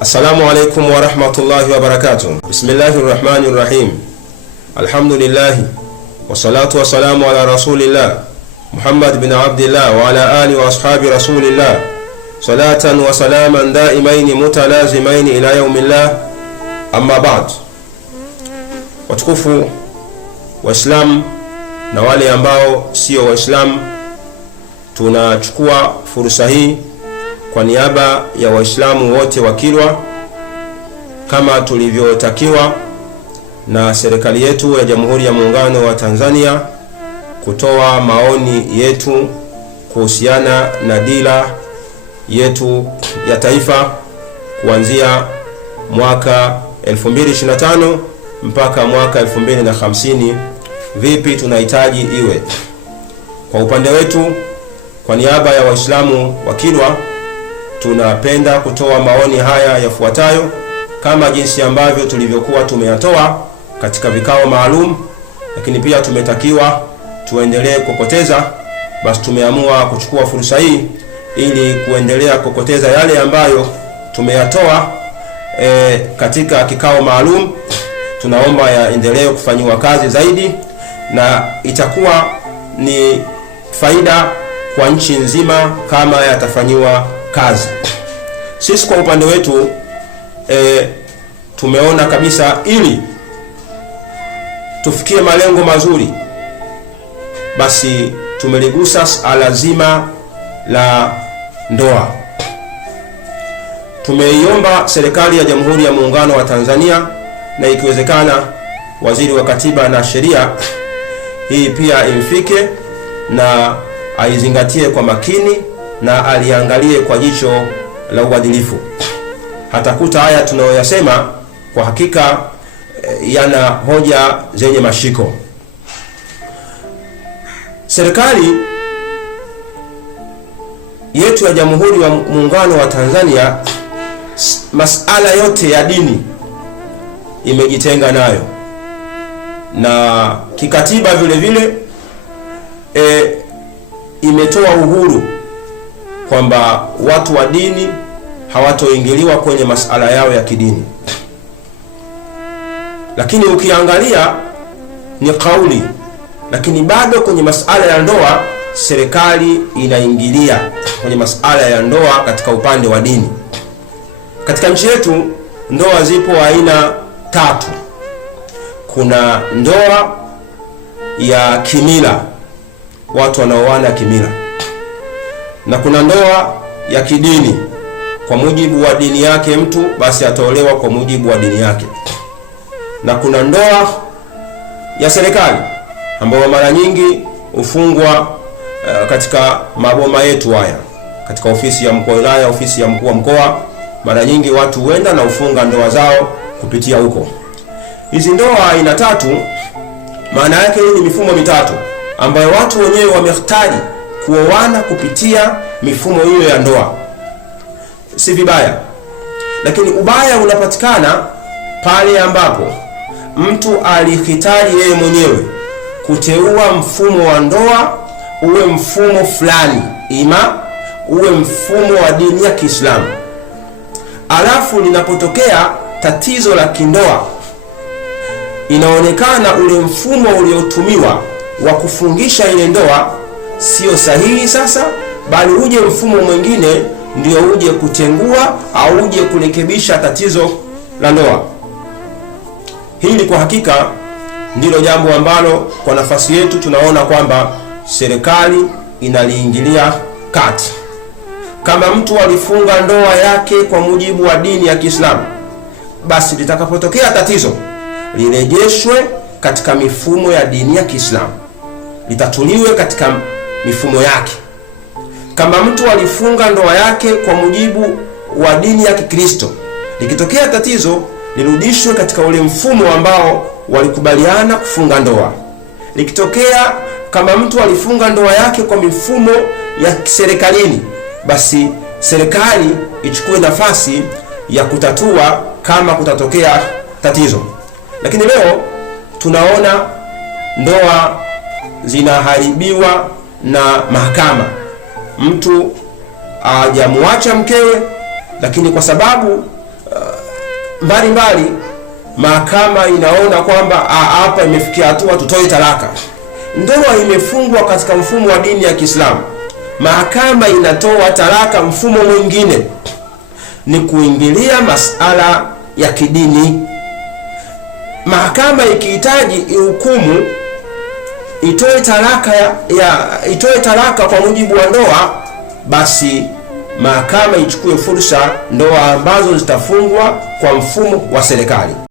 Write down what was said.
Assalamu alaikum wa rahmatullahi wa barakatuh. Bismillahirrahmanirrahim. Alhamdulillah wa salatu wa salamu ala rasulillah Muhammad bin Abdullah wa ala ali wa ashabi rasulillah, salatan wa salaman daimaini mutalazimaini ila yaumillah, amma ba'd. Watukufu Waislamu na wale ambao sio Waislamu, tunachukua fursa hii kwa niaba ya Waislamu wote wa Kilwa, kama tulivyotakiwa na serikali yetu ya Jamhuri ya Muungano wa Tanzania, kutoa maoni yetu kuhusiana na dira yetu ya taifa kuanzia mwaka 2025 mpaka mwaka 2050. Vipi tunahitaji iwe? Kwa upande wetu, kwa niaba ya Waislamu wa Kilwa, tunapenda kutoa maoni haya yafuatayo, kama jinsi ambavyo tulivyokuwa tumeyatoa katika vikao maalum, lakini pia tumetakiwa tuendelee kukokoteza. Basi tumeamua kuchukua fursa hii ili kuendelea kukokoteza yale ambayo tumeyatoa katika kikao maalum. Tunaomba yaendelee kufanywa kazi zaidi, na itakuwa ni faida kwa nchi nzima kama yatafanywa kazi. Sisi kwa upande wetu tumeona kabisa ili tufikie malengo mazuri, basi tumeligusa suala zima la ndoa. Tumeiomba serikali ya Jamhuri ya Muungano wa Tanzania, na ikiwezekana Waziri wa Katiba na Sheria, hii pia imfike na aizingatie kwa makini na aliangalie kwa jicho la uadilifu. Hatakuta haya tunayoyasema kwa hakika yana hoja zenye mashiko. Serikali yetu ya Jamhuri ya Muungano wa Tanzania, masala yote ya dini imejitenga nayo, na kikatiba vile vile imetoa uhuru kwamba watu wa dini hawatoingiliwa kwenye masala yao ya kidini. Lakini ukiangalia ni kauli, lakini bado kwenye masala ya ndoa serikali inaingilia kwenye masala ya ndoa katika upande wa dini. Katika nchi yetu ndoa zipo aina tatu. Kuna ndoa ya kimila, watu wanaoana kimila, na kuna ndoa ya kidini, kwa mujibu wa dini yake mtu basi ataolewa kwa mujibu wa dini yake, na kuna ndoa ya serikali ambayo mara nyingi hufungwa katika maboma yetu haya, katika ofisi ya mkuu wa wilaya, ofisi ya mkuu wa mkoa. Mara nyingi watu huenda na ufunga ndoa zao kupitia huko. Hizi ndoa aina tatu, maana yake hii ni mifumo mitatu ambayo watu wenyewe wamehtari kuoana kupitia mifumo hiyo ya ndoa. Si vibaya, lakini ubaya unapatikana pale ambapo mtu alihitari yeye mwenyewe kuteua mfumo wa ndoa uwe mfumo fulani, ima uwe mfumo wa dini ya Kiislamu. Alafu linapotokea tatizo la kindoa, inaonekana ule mfumo uliotumiwa wa kufungisha ile ndoa sio sahihi sasa, bali uje mfumo mwingine ndio uje kutengua au uje kurekebisha tatizo la ndoa. Hili kwa hakika ndilo jambo ambalo kwa nafasi yetu tunaona kwamba serikali inaliingilia kati. Kama mtu alifunga ndoa yake kwa mujibu wa dini ya Kiislamu, basi litakapotokea tatizo lirejeshwe katika mifumo ya dini ya Kiislamu, litatuliwe katika mifumo yake. Kama mtu alifunga ndoa yake kwa mujibu wa dini ya Kikristo, likitokea tatizo lirudishwe katika ule mfumo ambao walikubaliana kufunga ndoa. Likitokea kama mtu alifunga ndoa yake kwa mifumo ya serikalini, basi serikali ichukue nafasi ya kutatua kama kutatokea tatizo. Lakini leo tunaona ndoa zinaharibiwa na mahakama. Mtu hajamwacha mkewe, lakini kwa sababu mbalimbali mahakama inaona kwamba hapa imefikia hatua tutoe talaka, ndoa imefungwa katika mfumo wa dini ya Kiislamu, mahakama inatoa talaka, mfumo mwingine ni kuingilia masala ya kidini. Mahakama ikihitaji ihukumu, itoe talaka kwa mujibu wa ndoa, basi mahakama ichukue fursa ndoa ambazo zitafungwa kwa mfumo wa serikali.